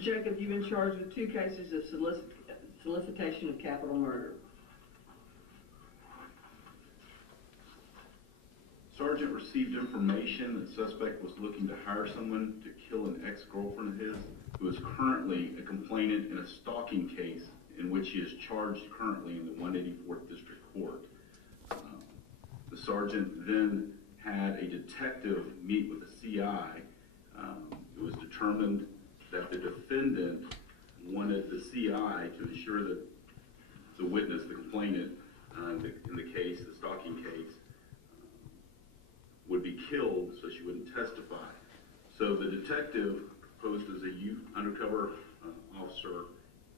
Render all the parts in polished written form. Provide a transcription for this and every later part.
Mr. Jacob, you've been charged with 2 cases of solicitation of capital murder. Sergeant received information that suspect was looking to hire someone to kill an ex-girlfriend of his who is currently a complainant in a stalking case in which he is charged currently in the 184th District Court. The sergeant then had a detective meet with the CI. It was determined that the defendant wanted the CI to ensure that the witness, the complainant in the case, the stalking case, would be killed so she wouldn't testify. So the detective posed as a youth undercover officer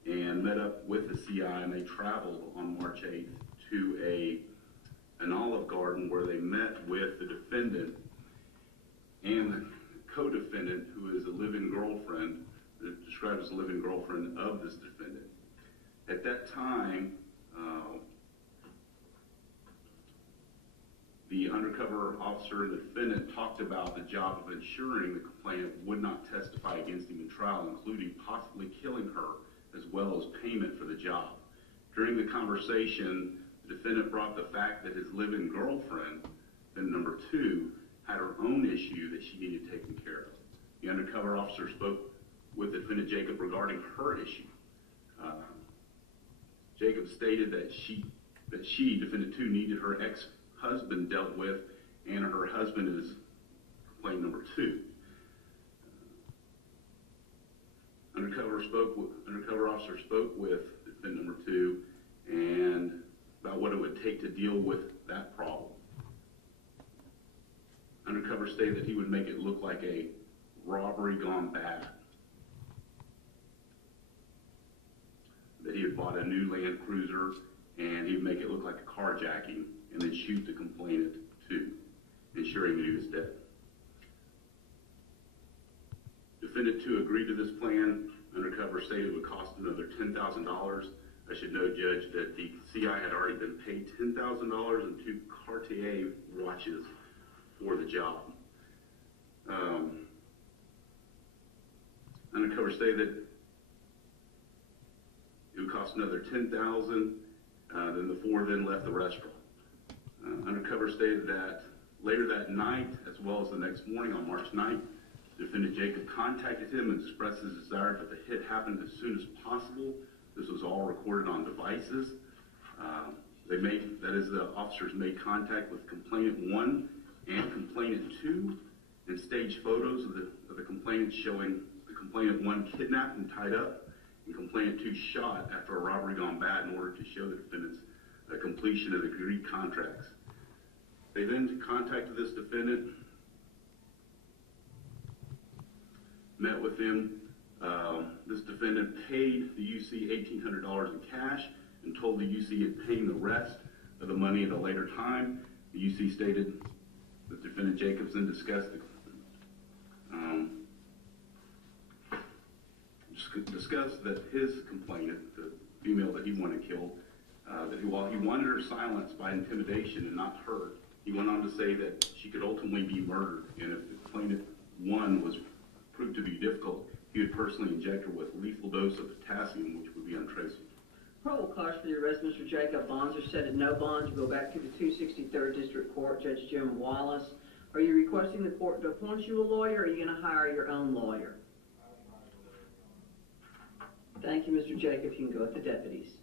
and met up with the CI, and they traveled on March 8th to an Olive Garden where they met with the defendant and the co-defendant, who is a living girlfriend, described as a living girlfriend of this defendant. At that time, the undercover officer and the defendant talked about the job of ensuring the complainant would not testify against him in trial, including possibly killing her, as well as payment for the job. During the conversation, the defendant brought the fact that his living girlfriend, then number 2, had her own issue that she needed taken care of. The undercover officer spoke with the defendant Jacob regarding her issue. Jacob stated that she, defendant 2, needed her ex-husband dealt with, and her husband is complaint number 2. Undercover officer spoke with defendant number 2 and about what it would take to deal with that problem. Undercover stated that he would make it look like a robbery gone bad. That he had bought a new Land Cruiser and he'd make it look like a carjacking and then shoot the complainant too, ensuring that he was dead. Defendant 2 agreed to this plan. Undercover stated it would cost another $10,000. I should note, Judge, that the CI had already been paid $10,000 and 2 Cartier watches for the job. Undercover stated that it would cost another $10,000. Then the 4 then left the restaurant. Undercover stated that later that night, as well as the next morning on March 9th, defendant Jacob contacted him and expressed his desire that the hit happened as soon as possible. This was all recorded on devices. The officers made contact with complainant 1 and complainant 2 and staged photos of the complainant showing the complainant 1 kidnapped and tied up, and complainant 2 shot after a robbery gone bad in order to show the defendant's completion of the agreed contracts. They then contacted this defendant, met with him. This defendant paid the UC $1,800 in cash and told the UC he'd paying the rest of the money at a later time. The UC stated that defendant Jacobs then discussed that his complainant, the female that he wanted killed, that while he wanted her silenced by intimidation and not hurt, he went on to say that she could ultimately be murdered, and if the complainant 1 was proved to be difficult, he would personally inject her with lethal dose of potassium, which would be untraceable. Probable cause for the arrest, Mr. Jacob. Bonds are set at no bonds. We'll go back to the 263rd District Court. Judge Jim Wallace. Are you requesting the court to appoint you a lawyer, or are you going to hire your own lawyer? Thank you, Mr. Jacob. You can go with the deputies.